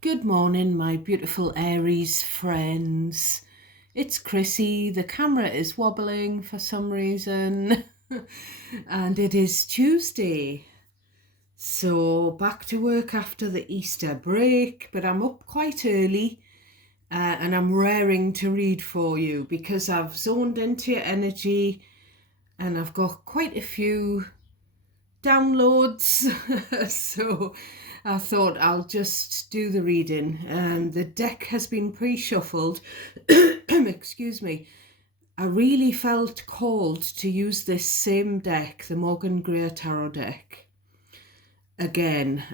Good morning, my beautiful Aries friends. It's Chrissy. The camera is wobbling for some reason, and it is Tuesday. So back to work after the Easter break, but I'm up quite early and I'm raring to read for you because I've zoned into your energy and I've got quite a few downloads. So I thought I'll just do the reading. The deck has been pre-shuffled. Excuse me. I really felt called to use this same deck, the Morgan Greer Tarot deck, again.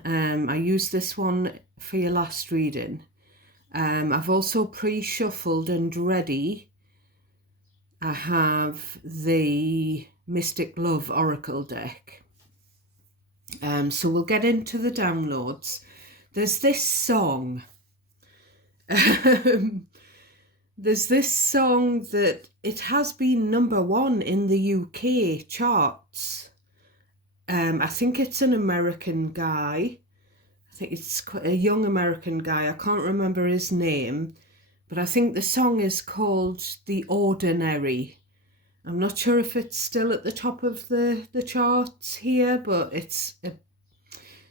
I used this one for your last reading. I've also pre-shuffled and ready. I have the Mystic Love Oracle deck. So we'll get into the downloads. There's this song. There's this song that it has been #1 in the UK charts. I think it's an American guy. I think it's a young American guy. I can't remember his name, but I think the song is called The Ordinary. I'm not sure if it's still at the top of the charts here, but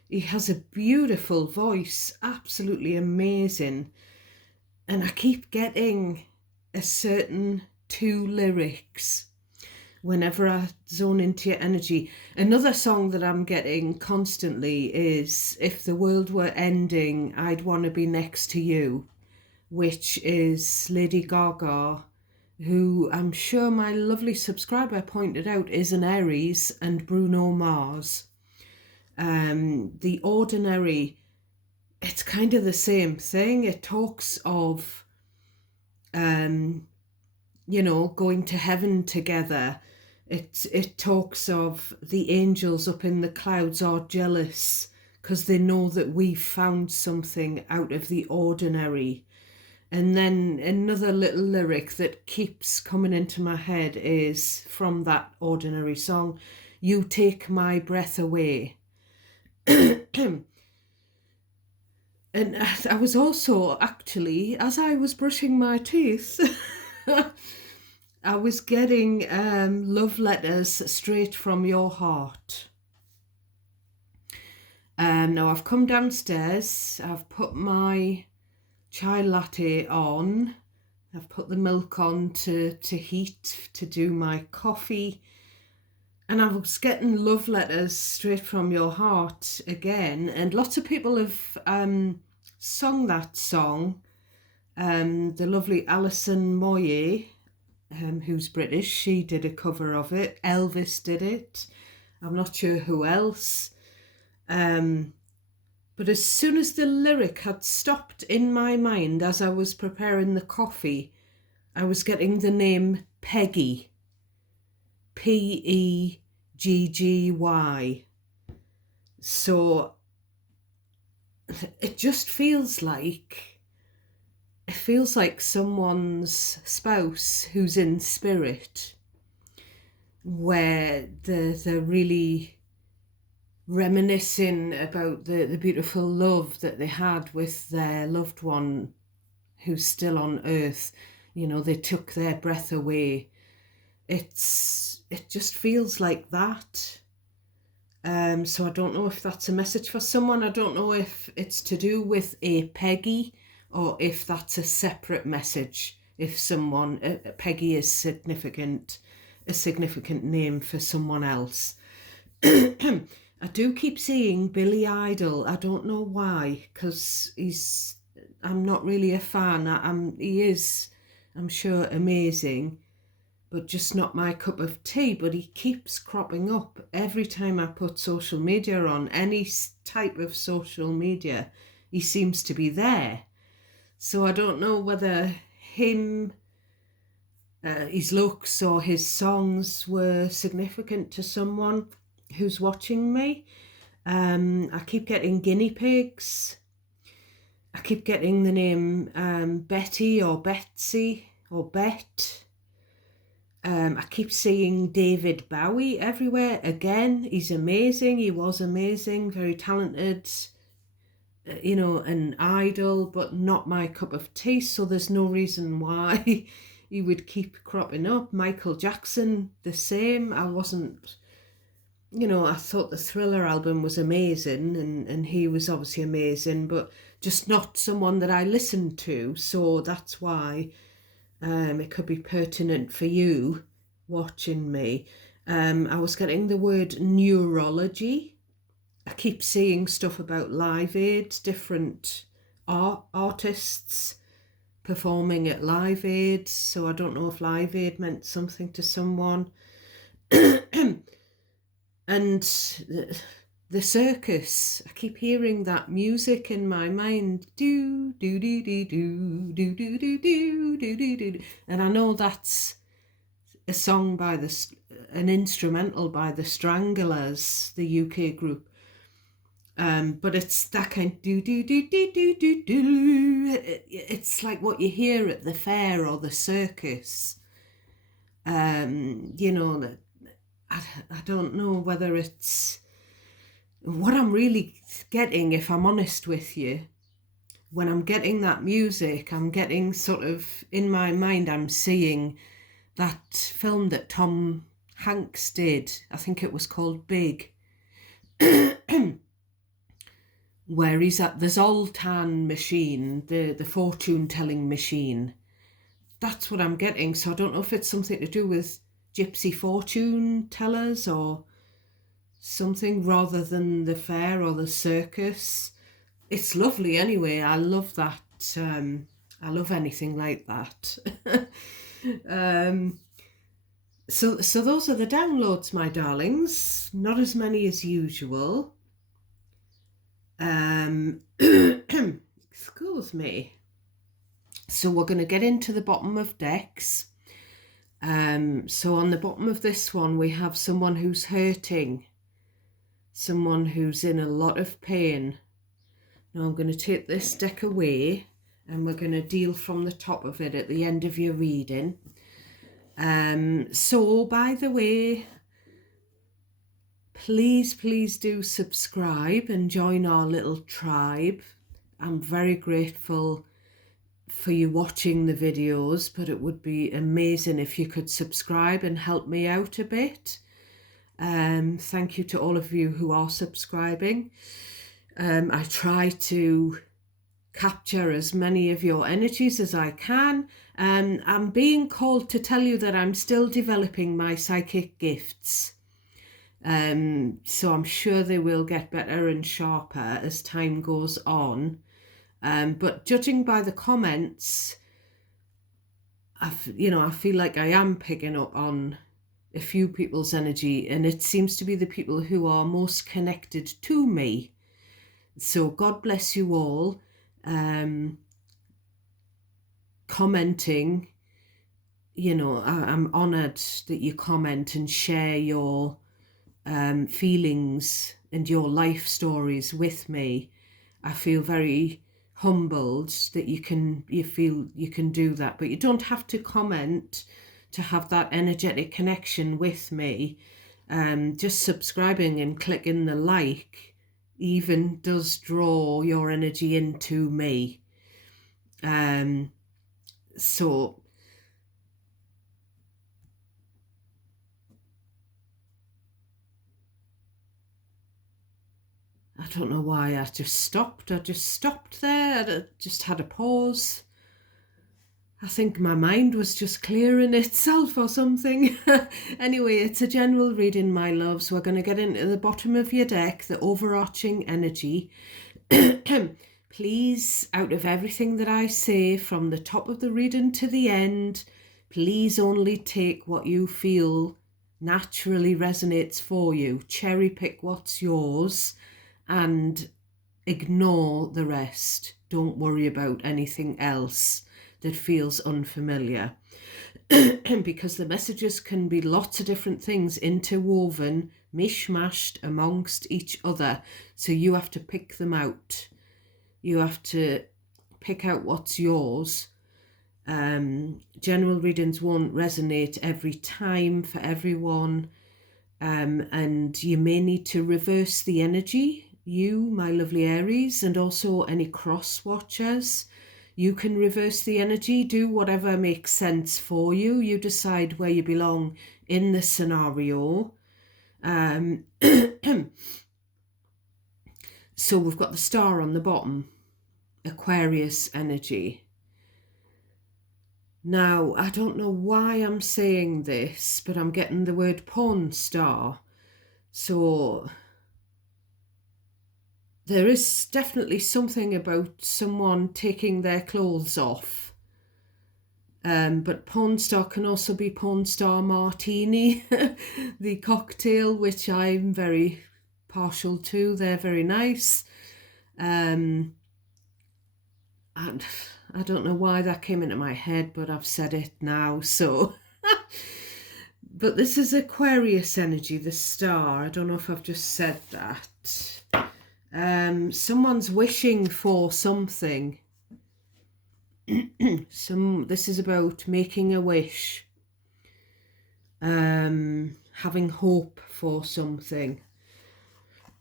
he has a beautiful voice, absolutely amazing. And I keep getting a certain 2 lyrics whenever I zone into your energy. Another song that I'm getting constantly is If the World Were Ending, I'd Want to Be Next to You, which is Lady Gaga, who I'm sure my lovely subscriber pointed out is an Aries, and Bruno Mars. The Ordinary, it's kind of the same thing. It talks of, going to heaven together. It talks of the angels up in the clouds are jealous because they know that we've found something out of the ordinary. And then another little lyric that keeps coming into my head is from that Ordinary song, You Take My Breath Away. And I was also, actually, as I was brushing my teeth, I was getting love letters straight from your heart. Now I've come downstairs, I've put my chai latte on, I've put the milk on to heat, to do my coffee, and I was getting love letters straight from your heart again. And lots of people have sung that song. The lovely Alison Moyet, who's British, she did a cover of it. Elvis did it. I'm not sure who else. But as soon as the lyric had stopped in my mind as I was preparing the coffee, I was getting the name Peggy. Pegggy. So it just feels like someone's spouse who's in spirit, where they're really reminiscing about the beautiful love that they had with their loved one who's still on earth. They took their breath away. It just feels like that. So I don't know if that's a message for someone. I don't know if it's to do with a Peggy or if that's a separate message. If someone, Peggy is a significant name for someone else. I do keep seeing Billy Idol. I don't know why, because I'm not really a fan. He is, I'm sure, amazing, but just not my cup of tea. But he keeps cropping up every time I put social media on, any type of social media. He seems to be there. So I don't know whether his looks or his songs were significant to someone who's watching me. I keep getting guinea pigs. I keep getting the name Betty or Betsy or Bet. I keep seeing David Bowie everywhere. Again, he's amazing. He was amazing, very talented, an idol, but not my cup of tea. So there's no reason why he would keep cropping up. Michael Jackson, the same. I wasn't, I thought the Thriller album was amazing, and he was obviously amazing, but just not someone that I listened to. So that's why it could be pertinent for you watching me. I was getting the word neurology. I keep seeing stuff about Live Aid, different artists performing at Live Aid. So I don't know if Live Aid meant something to someone. And the circus, I keep hearing that music in my mind. Do, do, do, do, do, do, do, do, do, do, do, do. And I know that's a song by an instrumental by the Stranglers, the UK group. But it's that kind do do do do do do do. It's like what you hear at the fair or the circus. I don't know whether it's what I'm really getting, if I'm honest with you. When I'm getting that music, I'm getting sort of, in my mind, I'm seeing that film that Tom Hanks did. I think it was called Big. Where he's at the Zoltan machine, the fortune telling machine. That's what I'm getting. So I don't know if it's something to do with gypsy fortune tellers or something rather than the fair or the circus. It's lovely anyway. I love that. I love anything like that. So those are the downloads, my darlings. Not as many as usual. Excuse me. So we're going to get into the bottom of decks. So on the bottom of this one, we have someone who's hurting, someone who's in a lot of pain. Now I'm going to take this deck away and we're going to deal from the top of it at the end of your reading. So by the way, please do subscribe and join our little tribe. I'm very grateful for you watching the videos, but it would be amazing if you could subscribe and help me out a bit. Thank you to all of you who are subscribing. I try to capture as many of your energies as I can. I'm being called to tell you that I'm still developing my psychic gifts. So I'm sure they will get better and sharper as time goes on. But judging by the comments, I feel like I am picking up on a few people's energy, and it seems to be the people who are most connected to me. So God bless you all. Commenting, I'm honoured that you comment and share your feelings and your life stories with me. I feel very humbled that you feel you can do that, but you don't have to comment to have that energetic connection with me. Just subscribing and clicking the like even does draw your energy into me. So I don't know why I just stopped. I just stopped there. I just had a pause. I think my mind was just clearing itself or something. Anyway, it's a general reading, my loves. We're going to get into the bottom of your deck, the overarching energy. Please, out of everything that I say, from the top of the reading to the end, please only take what you feel naturally resonates for you. Cherry pick what's yours and ignore the rest. Don't worry about anything else that feels unfamiliar. Because the messages can be lots of different things interwoven, mishmashed amongst each other. So you have to pick them out. You have to pick out what's yours. General readings won't resonate every time for everyone. And you may need to reverse the energy you, my lovely Aries, and also any cross watchers. You can reverse the energy, do whatever makes sense for you. You decide where you belong in the scenario. So we've got the star on the bottom, Aquarius energy. Now, I don't know why I'm saying this, but I'm getting the word porn star. So there is definitely something about someone taking their clothes off. But porn star can also be porn star martini, the cocktail, which I'm very partial to. They're very nice. And I don't know why that came into my head, but I've said it now, so. But this is Aquarius energy, the star. I don't know if I've just said that. Someone's wishing for something. This is about making a wish. Having hope for something.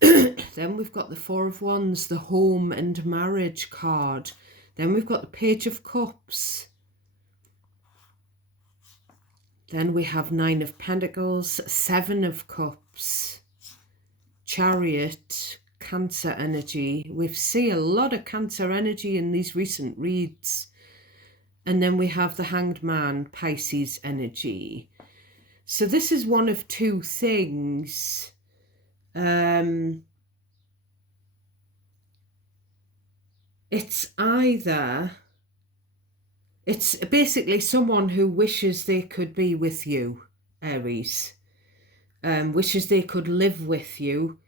Then we've got the Four of Wands, the home and marriage card. Then we've got the Page of Cups. Then we have Nine of Pentacles, Seven of Cups, Chariot, Cancer energy. We've seen a lot of Cancer energy in these recent reads. And then we have the Hanged Man, Pisces energy. So this is one of two things. It's basically someone who wishes they could be with you, Aries. Wishes they could live with you.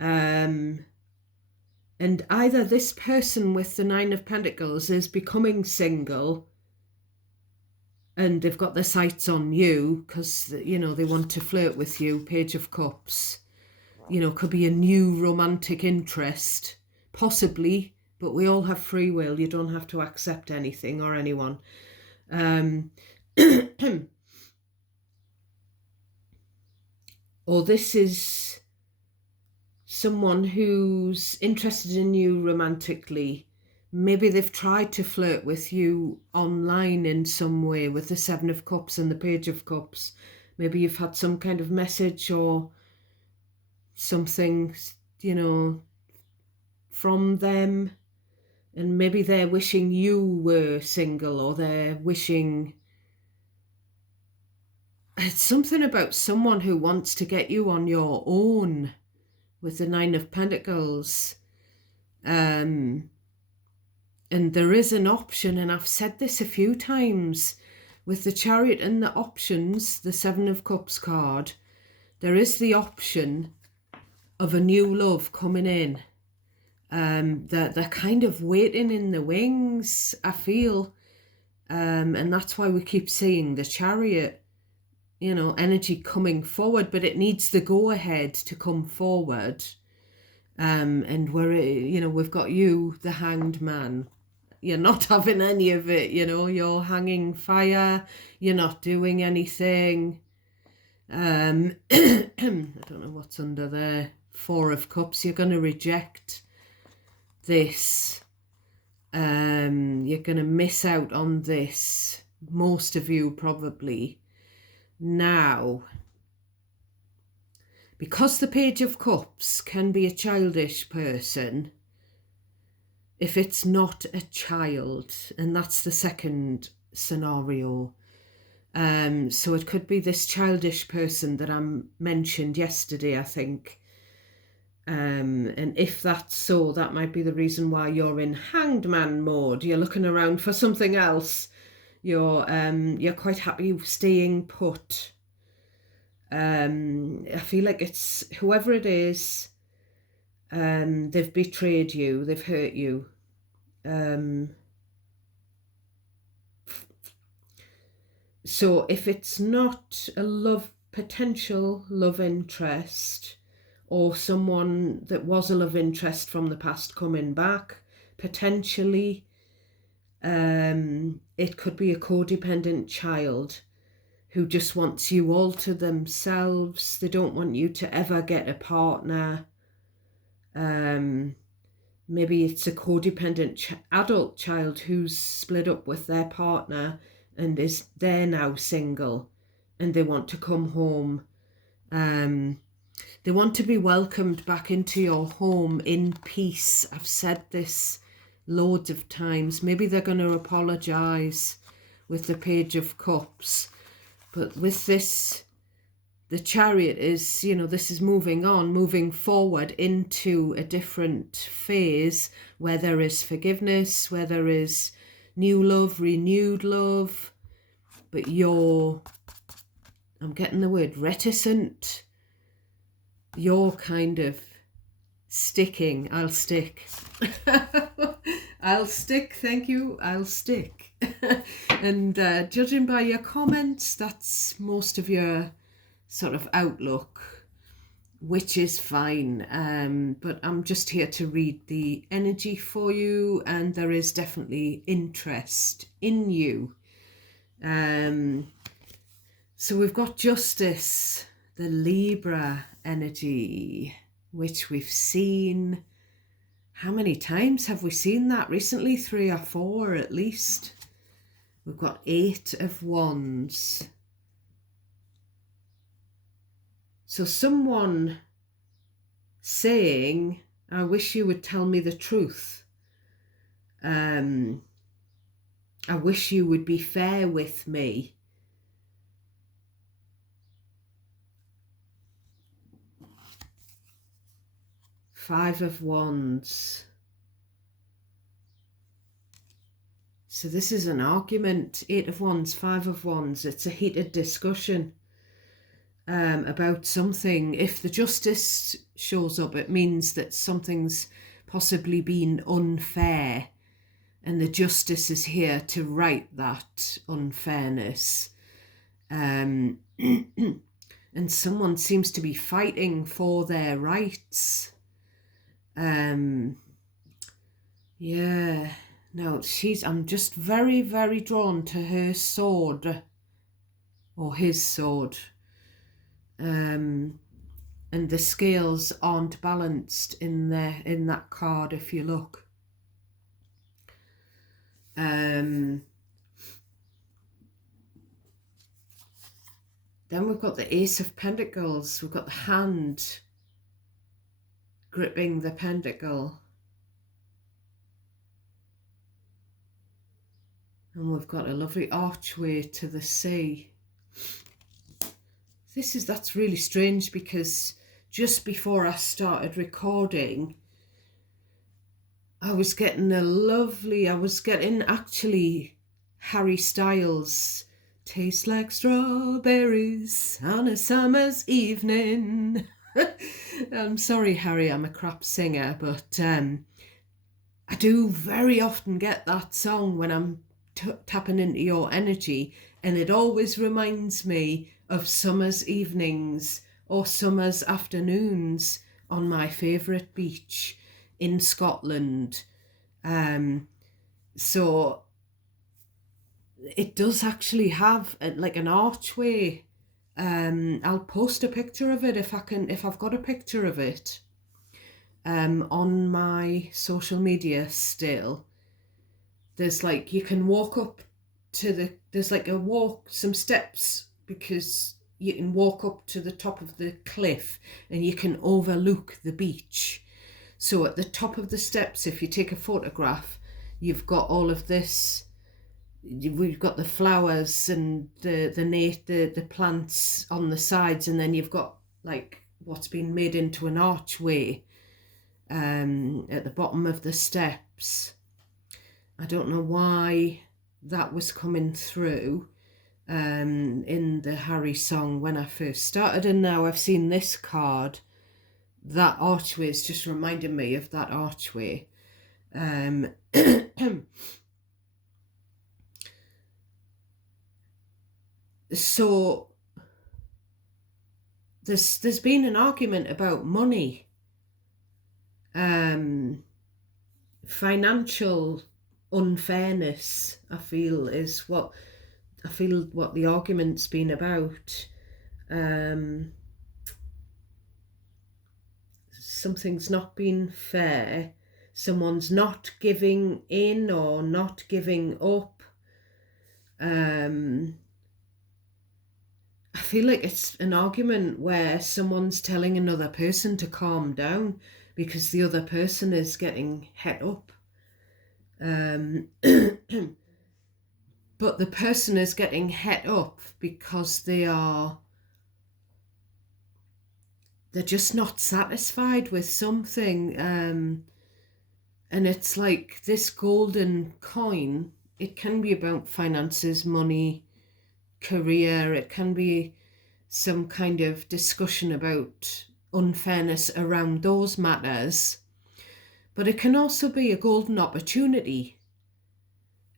And either this person with the Nine of Pentacles is becoming single and they've got their sights on you because, you know, they want to flirt with you. Page of Cups, you know, could be a new romantic interest, possibly, but we all have free will. You don't have to accept anything or anyone. Or this is someone who's interested in you romantically. Maybe they've tried to flirt with you online in some way with the Seven of Cups and the Page of Cups. Maybe you've had some kind of message or something, you know, from them. And maybe they're wishing you were single, or they're wishing... It's something about someone who wants to get you on your own with the Nine of Pentacles. And there is an option, and I've said this a few times, with the Chariot and the options, the Seven of Cups card, there is the option of a new love coming in. They're kind of waiting in the wings, I feel. And that's why we keep seeing the Chariot, you know, energy coming forward, but it needs the go-ahead to come forward. And we've got you, the Hanged Man. You're not having any of it, you know, you're hanging fire, you're not doing anything. I don't know what's under there. Four of Cups, you're going to reject this. You're going to miss out on this, most of you probably. Now, because the Page of Cups can be a childish person, if it's not a child, and that's the second scenario. So it could be this childish person that I mentioned yesterday, I think. And if that's so, that might be the reason why you're in Hanged Man mode. You're looking around for something else. You're quite happy staying put. I feel like it's whoever it is, they've betrayed you, they've hurt you. So if it's not a potential love interest, or someone that was a love interest from the past coming back, potentially, it could be a codependent child who just wants you all to themselves. They don't want you to ever get a partner. Maybe it's a codependent adult child who's split up with their partner and they're now single and they want to come home. They want to be welcomed back into your home in peace. I've said this loads of times. Maybe they're going to apologise with the Page of Cups. But with this, the Chariot is, this is moving on, moving forward into a different phase where there is forgiveness, where there is new love, renewed love. But I'm getting the word reticent. You're kind of sticking. I'll stick. I'll stick, thank you, I'll stick. And judging by your comments, that's most of your sort of outlook, which is fine. But I'm just here to read the energy for you, and there is definitely interest in you. So we've got Justice, the Libra energy, which we've seen. How many times have we seen that recently? 3 or 4 at least. We've got 8 of Wands. So someone saying, I wish you would tell me the truth. I wish you would be fair with me. Five of Wands. So this is an argument. 8 of Wands, 5 of Wands. It's a heated discussion about something. If the Justice shows up, it means that something's possibly been unfair, and the Justice is here to right that unfairness. And someone seems to be fighting for their rights. Yeah, no, I'm just very, very drawn to her sword, or his sword. And the scales aren't balanced in that card if you look. Then we've got the Ace of Pentacles. We've got the hand gripping the pentacle. And we've got a lovely archway to the sea. That's really strange, because just before I started recording, I was getting actually Harry Styles, Taste Like Strawberries on a Summer's Evening. I'm sorry, Harry, I'm a crap singer, but I do very often get that song when I'm tapping into your energy, and it always reminds me of summer's evenings or summer's afternoons on my favourite beach in Scotland. So it does actually have like an archway. I'll post a picture of it if I've got a picture of it on my social media still. There's like, you can walk up to there's like some steps, because you can walk up to the top of the cliff and you can overlook the beach. So at the top of the steps, if you take a photograph, you've got all of this. We've got the flowers and the plants on the sides, and then you've got like what's been made into an archway at the bottom of the steps. I don't know why that was coming through in the Harry song when I first started, and now I've seen this card. That archway is just reminding me of that archway. So there's been an argument about money, financial unfairness. I feel what the argument's been something's not been fair, someone's not giving in or not giving up. I feel like it's an argument where someone's telling another person to calm down because the other person is getting het up. But the person is getting het up because they're just not satisfied with something. And it's like this golden coin, it can be about finances, money, career. It can be some kind of discussion about unfairness around those matters. But it can also be a golden opportunity.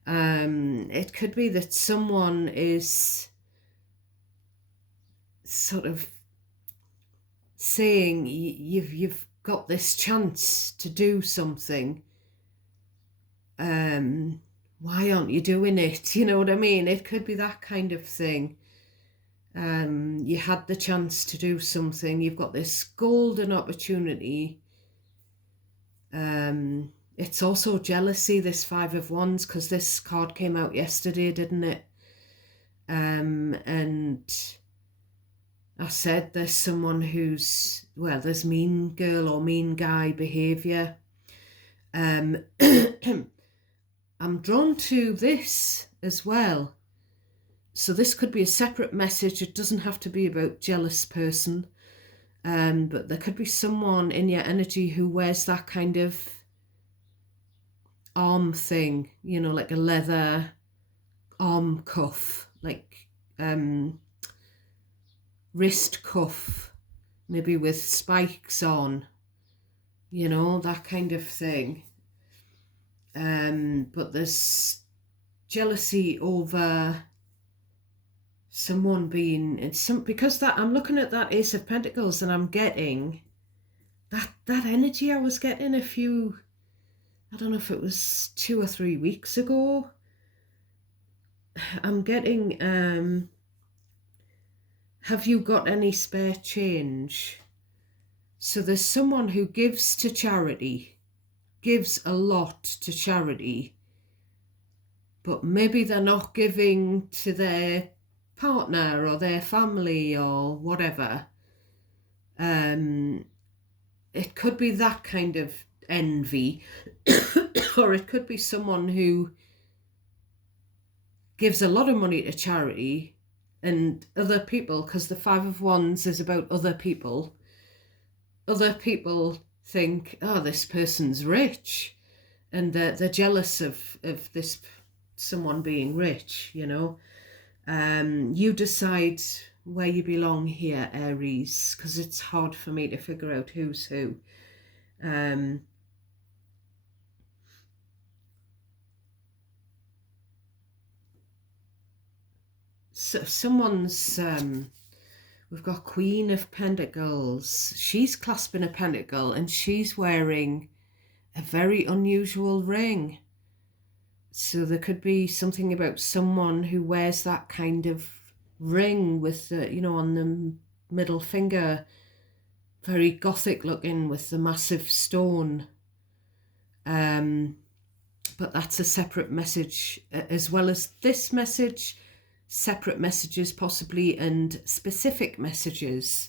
It could be that someone is sort of saying you've got this chance to do something. Why aren't you doing it? You know what I mean? It could be that kind of thing. You had the chance to do something. You've got this golden opportunity. It's also jealousy, this Five of Wands, because this card came out yesterday, didn't it? And I said there's someone who's, well, there's mean girl or mean guy behaviour. I'm drawn to this as well. So this could be a separate message. It doesn't have to be about jealous person. But there could be someone in your energy who wears that kind of arm thing, you know, like a leather arm cuff, like wrist cuff, maybe with spikes on, you know, that kind of thing. But there's jealousy over someone being in some, because that I'm looking at that Ace of Pentacles and I'm getting that energy I was getting a few, I don't know if it was 2 or 3 weeks ago. I'm getting have you got any spare change? So there's someone who gives to charity, gives a lot to charity, but maybe they're not giving to their partner or their family or whatever. It could be that kind of envy, or it could be someone who gives a lot of money to charity and other people, because the Five of Wands is about other people. Other people think, oh, this person's rich, and they're jealous of this someone being rich, you know. You decide where you belong here, Aries, because it's hard for me to figure out who's who. So someone's, we've got Queen of Pentacles. She's clasping a pentacle and she's wearing a very unusual ring. So there could be something about someone who wears that kind of ring with the, you know, on the middle finger, very gothic looking with the massive stone. But that's a separate message, as well as this message, separate messages possibly, and specific messages.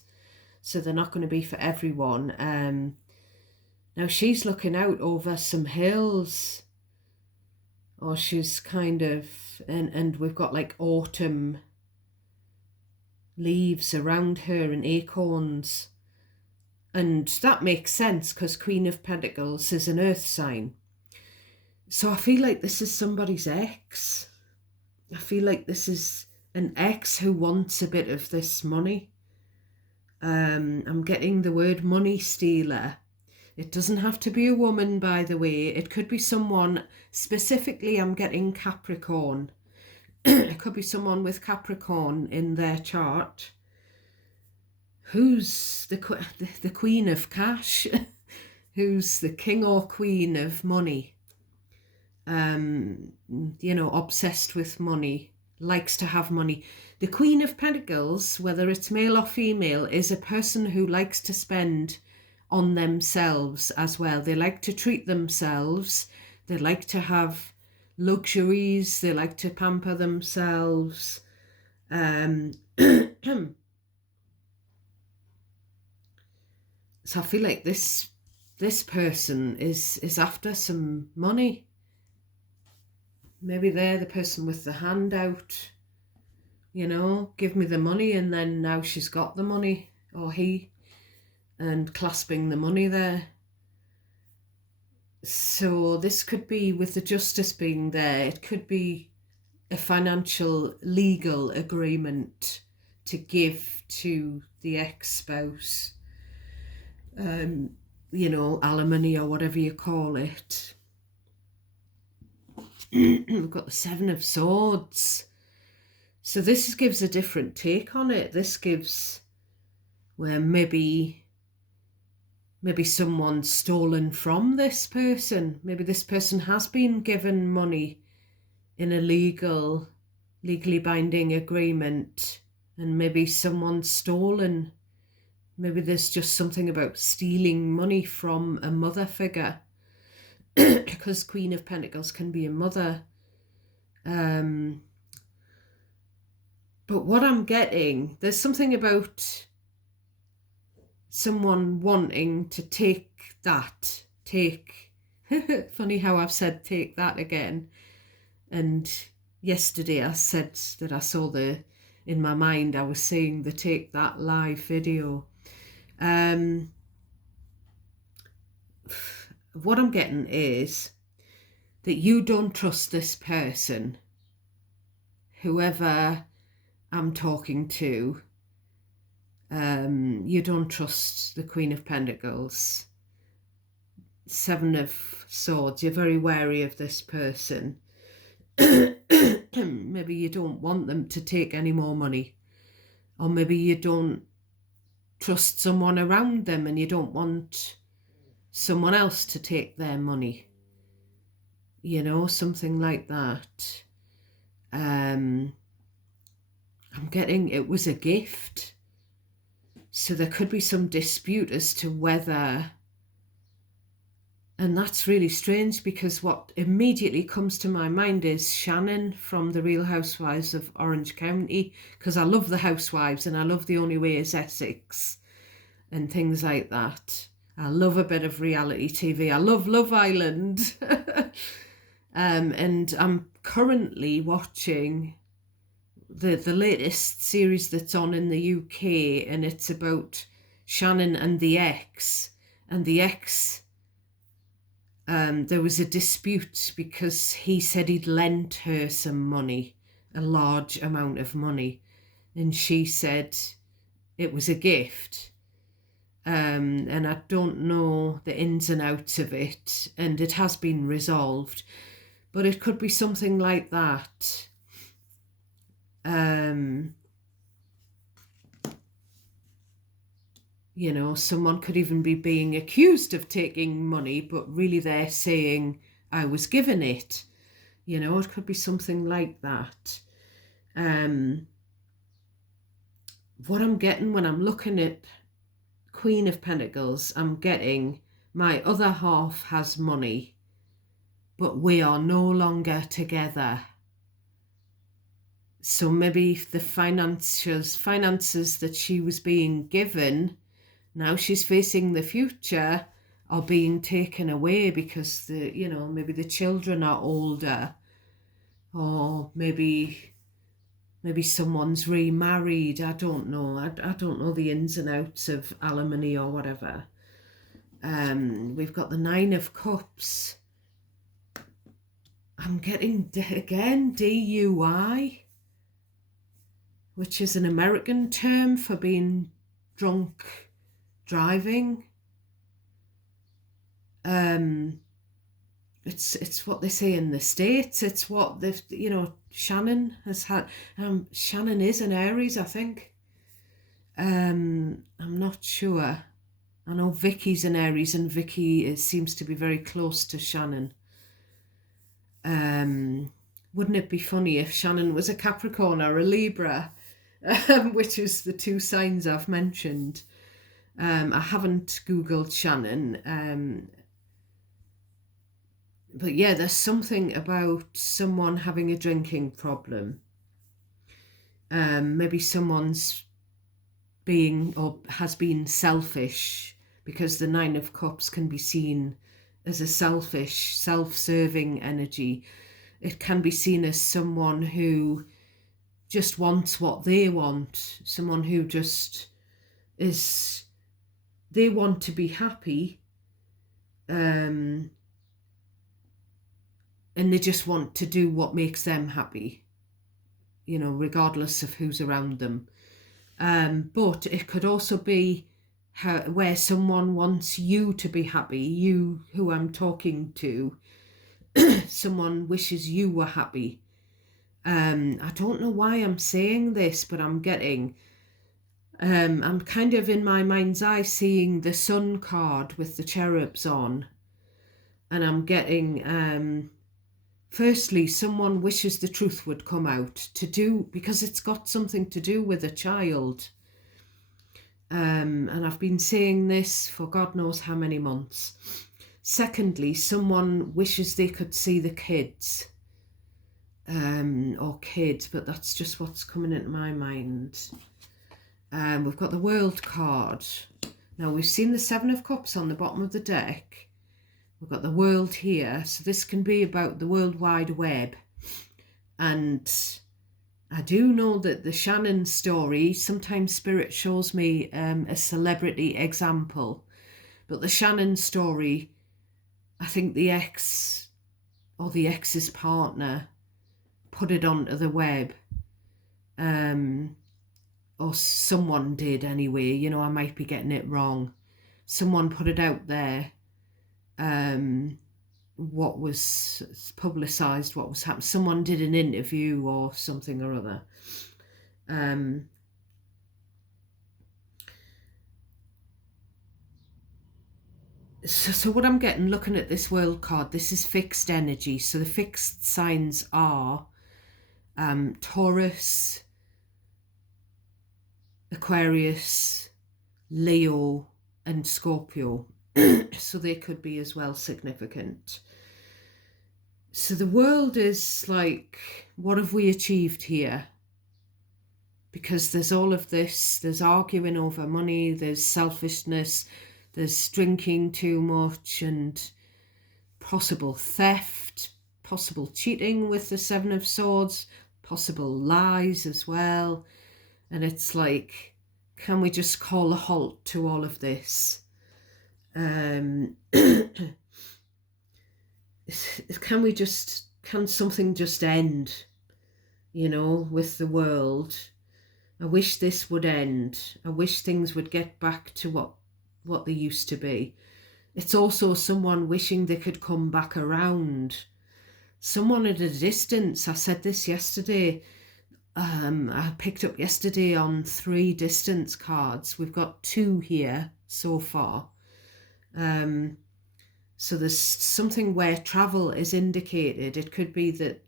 So they're not going to be for everyone. Now she's looking out over some hills, or she's kind of, and we've got like autumn leaves around her and acorns. And that makes sense because Queen of Pentacles is an earth sign. So I feel like this is somebody's ex. I feel like this is an ex who wants a bit of this money. I'm getting the word money stealer. It doesn't have to be a woman, by the way. It could be someone, specifically I'm getting Capricorn. It could be someone with Capricorn in their chart. Who's the queen of cash? Who's the king or queen of money? You know, obsessed with money, likes to have money. The Queen of Pentacles, whether it's male or female, is a person who likes to spend on themselves as well. They like to treat themselves. They like to have luxuries. They like to pamper themselves. So I feel like this person is after some money. Maybe they're the person with the handout, give me the money, and then now she's got the money, or he, and clasping the money there. So this could be, with the justice being there, it could be a financial legal agreement to give to the ex-spouse. Alimony or whatever you call it. We've got the Seven of Swords. So this gives a different take on it. This gives where maybe someone's stolen from this person. Maybe this person has been given money in a legally binding agreement, and maybe someone's stolen. Maybe there's just something about stealing money from a mother figure, because Queen of Pentacles can be a mother. But what I'm getting, there's something about someone wanting to take, funny how I've said take that again. And yesterday I said that I saw in my mind, I was seeing the Take That live video. What I'm getting is that you don't trust this person, whoever I'm talking to. You don't trust the Queen of Pentacles. Seven of Swords, you're very wary of this person. Maybe you don't want them to take any more money, or maybe you don't trust someone around them and you don't want someone else to take their money, something like that. I'm getting it was a gift, so there could be some dispute as to whether, and that's really strange, because what immediately comes to my mind is Shannon from The Real Housewives of Orange County, because I love the Housewives and I love The Only Way is Essex and things like that. I love a bit of reality TV. I love Love Island. And I'm currently watching the latest series that's on in the UK, and it's about Shannon and the ex. And the ex, there was a dispute because he said he'd lent her some money, a large amount of money, and she said it was a gift. And I don't know the ins and outs of it, and it has been resolved, but it could be something like that. Someone could even be being accused of taking money, but really they're saying, I was given it. It could be something like that. What I'm getting when I'm looking at Queen of Pentacles, I'm getting my other half has money, but we are no longer together. So maybe the finances that she was being given, now she's facing the future, are being taken away because maybe the children are older, or maybe someone's remarried. I don't know. I don't know the ins and outs of alimony or whatever. We've got the Nine of Cups. I'm getting, again, DUI, which is an American term for being drunk driving. It's what they say in the States. It's what Shannon has had. Shannon is an Aries, I think. I'm not sure. I know Vicky's an Aries, and Vicky seems to be very close to Shannon. Wouldn't it be funny if Shannon was a Capricorn or a Libra, which is the two signs I've mentioned? I haven't Googled Shannon, but yeah, there's something about someone having a drinking problem. Maybe someone's being or has been selfish, because the Nine of Cups can be seen as a selfish, self-serving energy. It can be seen as someone who just wants what they want, someone who just is, they want to be happy, and they just want to do what makes them happy, regardless of who's around them. But it could also be where someone wants you to be happy, you who I'm talking to, someone wishes you were happy. I don't know why I'm saying this, but I'm kind of in my mind's eye seeing the Sun card with the cherubs on, and I'm getting, firstly, someone wishes the truth would come out because it's got something to do with a child. And I've been saying this for God knows how many months. Secondly, someone wishes they could see the kids, or kid, but that's just what's coming into my mind. We've got the World card. Now, we've seen the Seven of Cups on the bottom of the deck. We've got the World here, so this can be about the World Wide Web. And I do know that the Shannon story, sometimes Spirit shows me a celebrity example, but the Shannon story, I think the ex or the ex's partner put it onto the web, or someone did anyway, I might be getting it wrong. Someone put it out there, what was publicised, what was happening. Someone did an interview or something or other. So what I'm getting, looking at this World card, this is fixed energy. So the fixed signs are Taurus, Aquarius, Leo, and Scorpio. So they could be as well significant. So the world is like, what have we achieved here? Because there's all of this, there's arguing over money, there's selfishness, there's drinking too much, and possible theft, possible cheating with the Seven of Swords, possible lies as well. And it's like, can we just call a halt to all of this? Can something just end, with the world? I wish this would end. I wish things would get back to what they used to be. It's also someone wishing they could come back around. Someone at a distance. I said this yesterday. I picked up yesterday on 3 distance cards. We've got 2 here so far. So there's something where travel is indicated. It could be that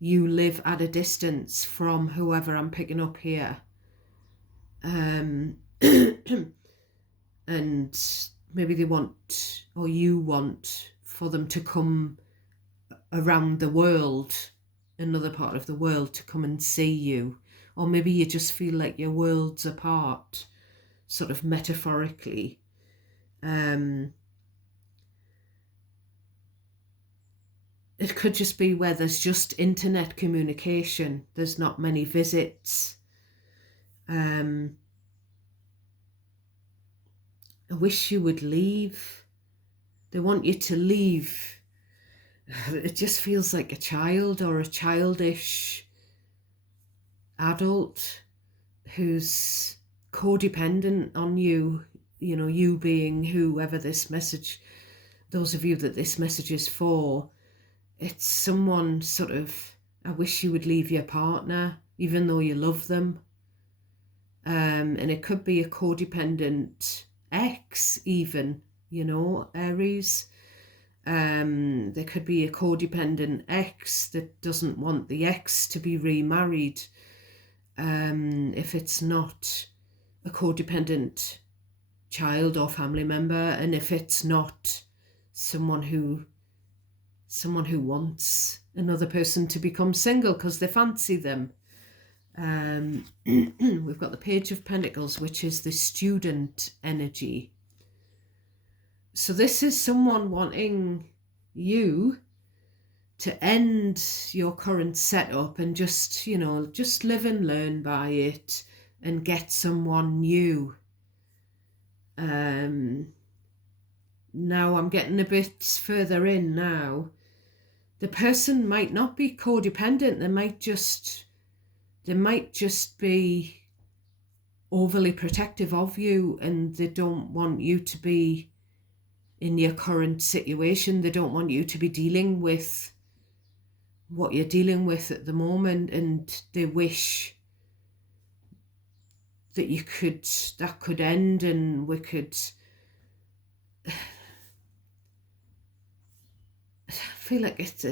you live at a distance from whoever I'm picking up here. And maybe they want, or you want, for them to come around the world, another part of the world, to come and see you. Or maybe you just feel like your world's apart, sort of metaphorically. It could just be where there's just internet communication. There's not many visits. I wish you would leave. They want you to leave. It just feels like a child or a childish adult who's codependent on you, you being whoever this message, those of you that this message is for. It's someone sort of, I wish you would leave your partner, even though you love them. And it could be a codependent ex even, Aries. There could be a codependent ex that doesn't want the ex to be remarried. If it's not a codependent child or family member, and if it's not someone who wants another person to become single because they fancy them. We've got the Page of Pentacles, which is the student energy. So this is someone wanting you to end your current setup and just live and learn by it and get someone new. Now I'm getting a bit further in now. The person might not be codependent. They might just be overly protective of you, and they don't want you to be in your current situation. They don't want you to be dealing with what you're dealing with at the moment, and they wish that that could end and we could I feel like it's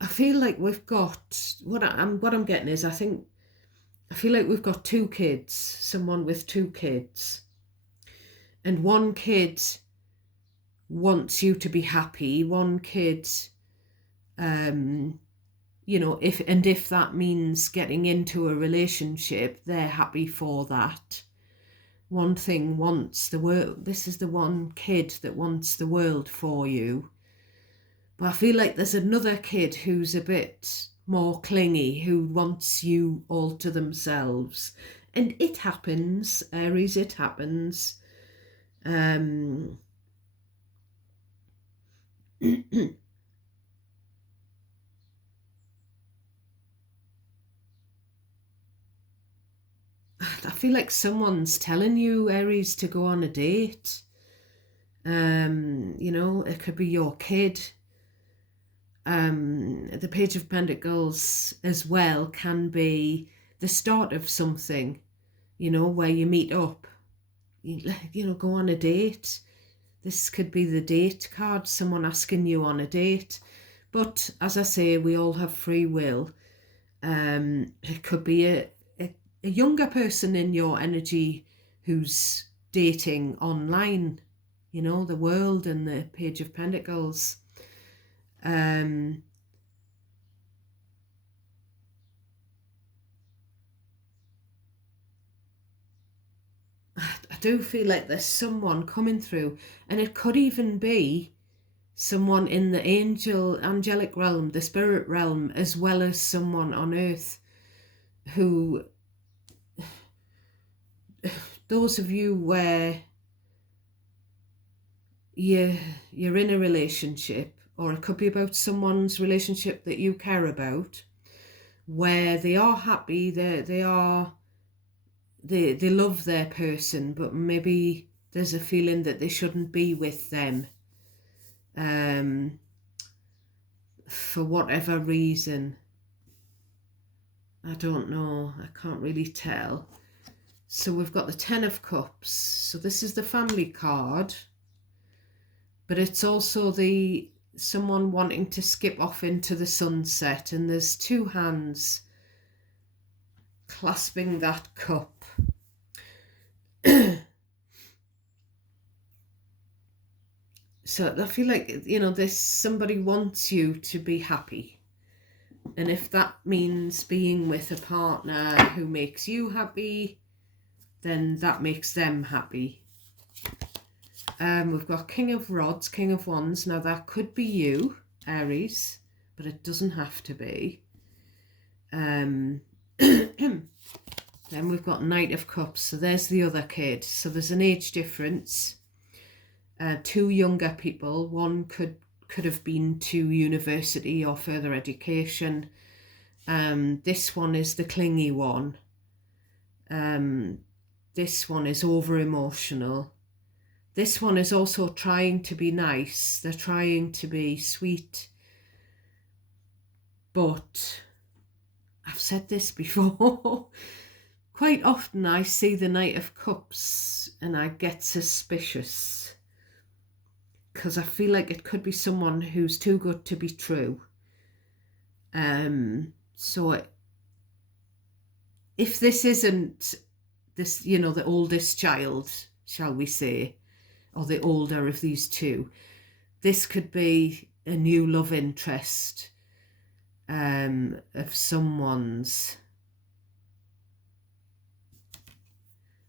I feel like we've got what I'm getting is I feel like we've got two kids, someone with two kids, and one kid wants you to be happy. One kid, if that means getting into a relationship, they're happy for that. One thing wants the world. This is the one kid that wants the world for you. But I feel like there's another kid who's a bit more clingy, who wants you all to themselves. And it happens, Aries, it happens. I feel like someone's telling you, Aries, to go on a date. It could be your kid. The Page of Pentacles as well can be the start of something, where you meet up, go on a date. This could be the date card, someone asking you on a date. But as I say, we all have free will. It could be a younger person in your energy who's dating online, the world and the Page of Pentacles. I do feel like there's someone coming through, and it could even be someone in the angelic realm, the spirit realm, as well as someone on earth who, those of you where you're in a relationship, or it could be about someone's relationship that you care about, where they are happy, they love their person, but maybe there's a feeling that they shouldn't be with them, for whatever reason. I don't know, I can't really tell. So we've got the Ten of Cups. So this is the family card, but it's also someone wanting to skip off into the sunset, and there's two hands clasping that cup. So I feel like, somebody wants you to be happy. And if that means being with a partner who makes you happy, then that makes them happy. We've got King of Rods, King of Wands. Now that could be you, Aries, but it doesn't have to be. Then we've got Knight of Cups. So there's the other kid. So there's an age difference. Two younger people. One could have been to university or further education. This one is the clingy one. This one is over emotional. This one is also trying to be nice. They're trying to be sweet. But I've said this before. Quite often I see the Knight of Cups and I get suspicious, because I feel like it could be someone who's too good to be true. So if this isn't this, you know, the oldest child, shall we say, or the older of these two, this could be a new love interest of someone's.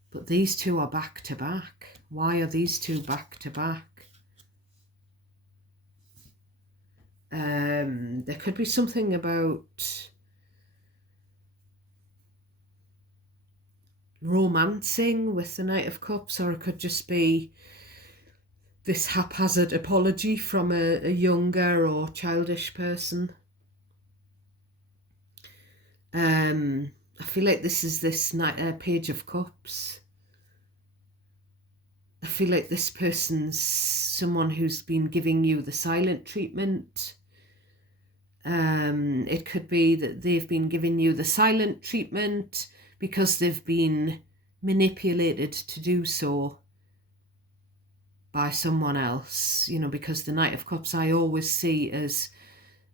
But these two are back to back. Why are these two back to back? There could be something about romancing with the Knight of Cups, or it could just be this haphazard apology from a younger or childish person. I feel like this is this Page of Cups. I feel like this person's someone who's been giving you the silent treatment. It could be that they've been giving you the silent treatment because they've been manipulated to do so by someone else, you know, because the Knight of Cups I always see as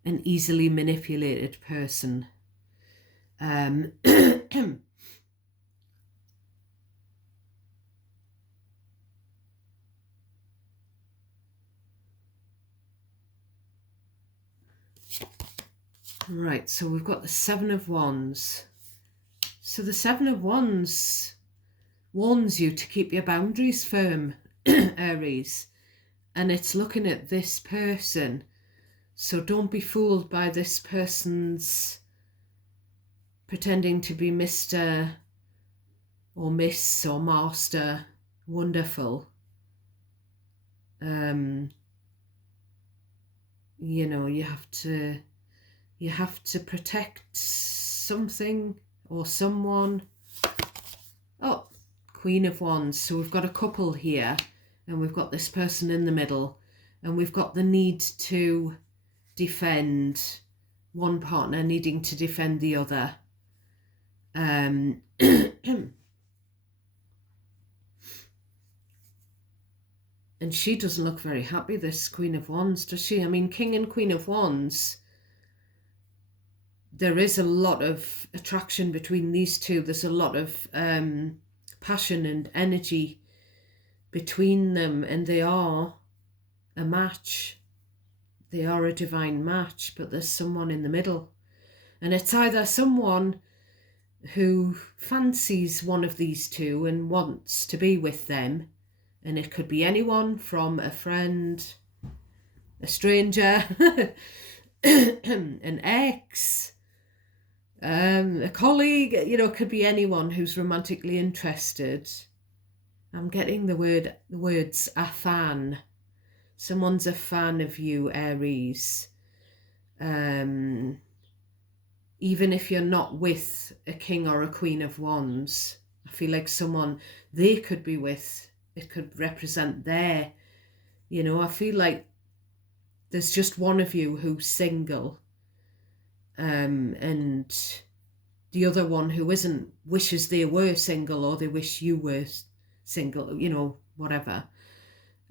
an easily manipulated person. Right, so we've got the Seven of Wands. So the Seven of Wands warns you to keep your boundaries firm, Aries. And it's looking at this person. So don't be fooled by this person's pretending to be Mr. or Miss or Master Wonderful. You know, you have to protect something or someone. Oh, Queen of Wands. So we've got a couple here, and we've got this person in the middle, and we've got the need to defend, one partner needing to defend the other. And she doesn't look very happy, this Queen of Wands, does she? I mean, King and Queen of Wands, there is a lot of attraction between these two. There's a lot of passion and energy between them, and they are a match. They are a divine match, but there's someone in the middle. And it's either someone who fancies one of these two and wants to be with them, and it could be anyone from a friend, a stranger, an ex, a colleague, you know, it could be anyone who's romantically interested. I'm getting the words a fan. Someone's a fan of you, Aries. Even if you're not with a king or a queen of wands, I feel like someone they could be with, it could represent their, you know, I feel like there's just one of you who's single, and the other one who isn't wishes they were single, or they wish you were single, you know, whatever.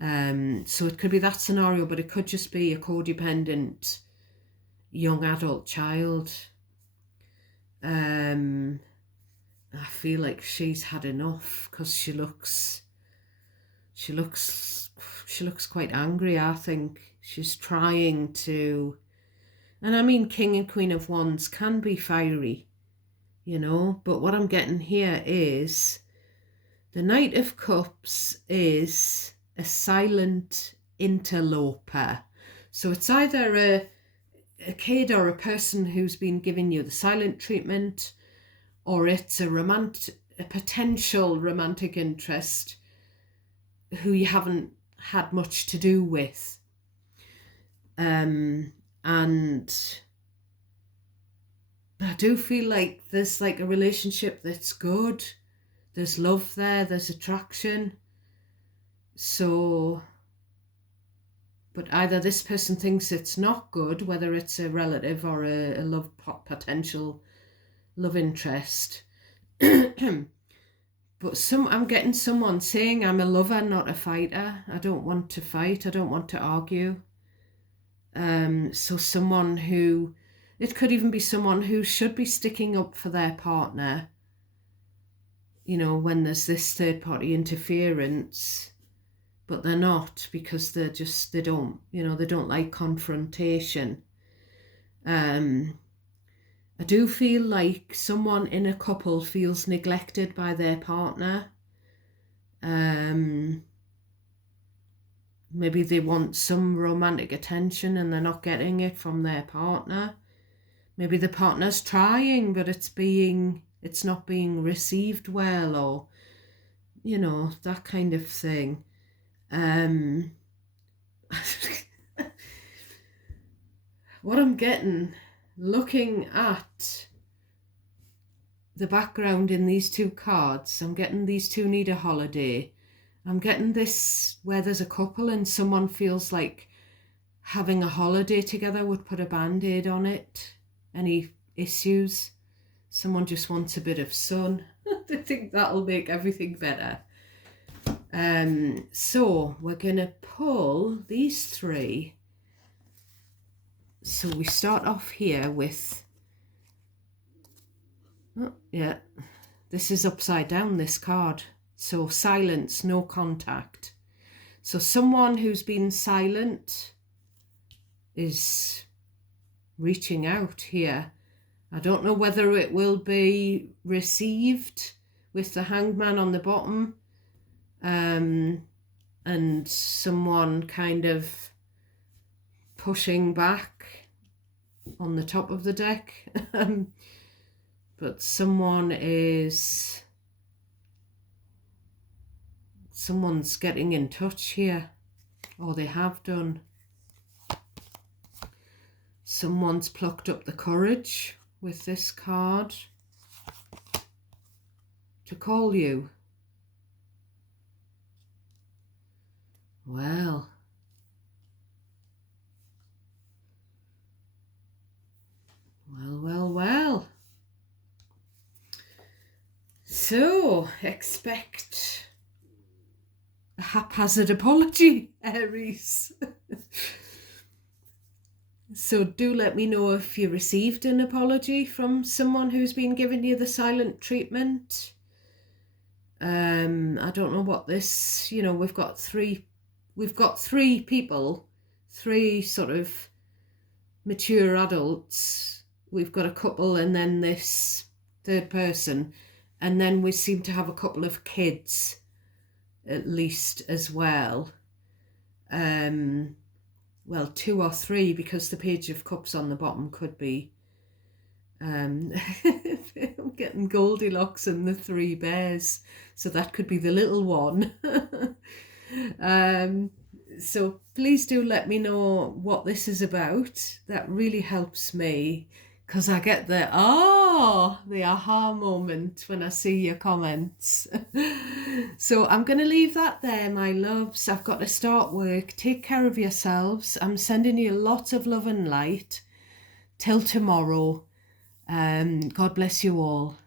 So it could be that scenario, but it could just be a codependent young adult child. I feel like she's had enough, because she looks quite angry. I think she's trying to, and I mean, King and Queen of Wands can be fiery, you know, but what I'm getting here is the Knight of Cups is a silent interloper. So it's either a kid or a person who's been giving you the silent treatment, or it's a potential romantic interest who you haven't had much to do with. And I do feel like there's like a relationship that's good. There's love there, there's attraction. So, but either this person thinks it's not good, whether it's a relative or a love potential love interest. But I'm getting someone saying, I'm a lover, not a fighter. I don't want to fight. I don't want to argue. So someone who, it could even be someone who should be sticking up for their partner, when there's this third party interference, but they're not, because they don't like confrontation. I do feel like someone in a couple feels neglected by their partner. Maybe they want some romantic attention and they're not getting it from their partner. Maybe the partner's trying, but it's not being received well, or that kind of thing. What I'm getting, looking at the background in these two cards, I'm getting these two need a holiday. I'm getting this where there's a couple and someone feels like having a holiday together would put a band-aid on it. Any issues? Someone just wants a bit of sun. They think that'll make everything better. So we're gonna pull these three. So we start off here with, this is upside down, this card. So silence, no contact. So someone who's been silent is reaching out here. I don't know whether it will be received with the hangman on the bottom, and someone kind of pushing back on the top of the deck. But someone's getting in touch here, or they have done. Someone's plucked up the courage with this card to call you. Well, so expect a haphazard apology, Aries. So do let me know if you received an apology from someone who's been giving you the silent treatment. I don't know what this, we've got three people, three sort of mature adults. We've got a couple and then this third person, and then we seem to have a couple of kids at least as well. Well, 2 or 3, because the Page of Cups on the bottom could be. I'm getting Goldilocks and the 3 bears, so that could be the little one. So please do let me know what this is about. That really helps me, because I get the aha moment when I see your comments. So I'm going to leave that there, my loves. I've got to start work. Take care of yourselves. I'm sending you lots of love and light. Till tomorrow. God bless you all.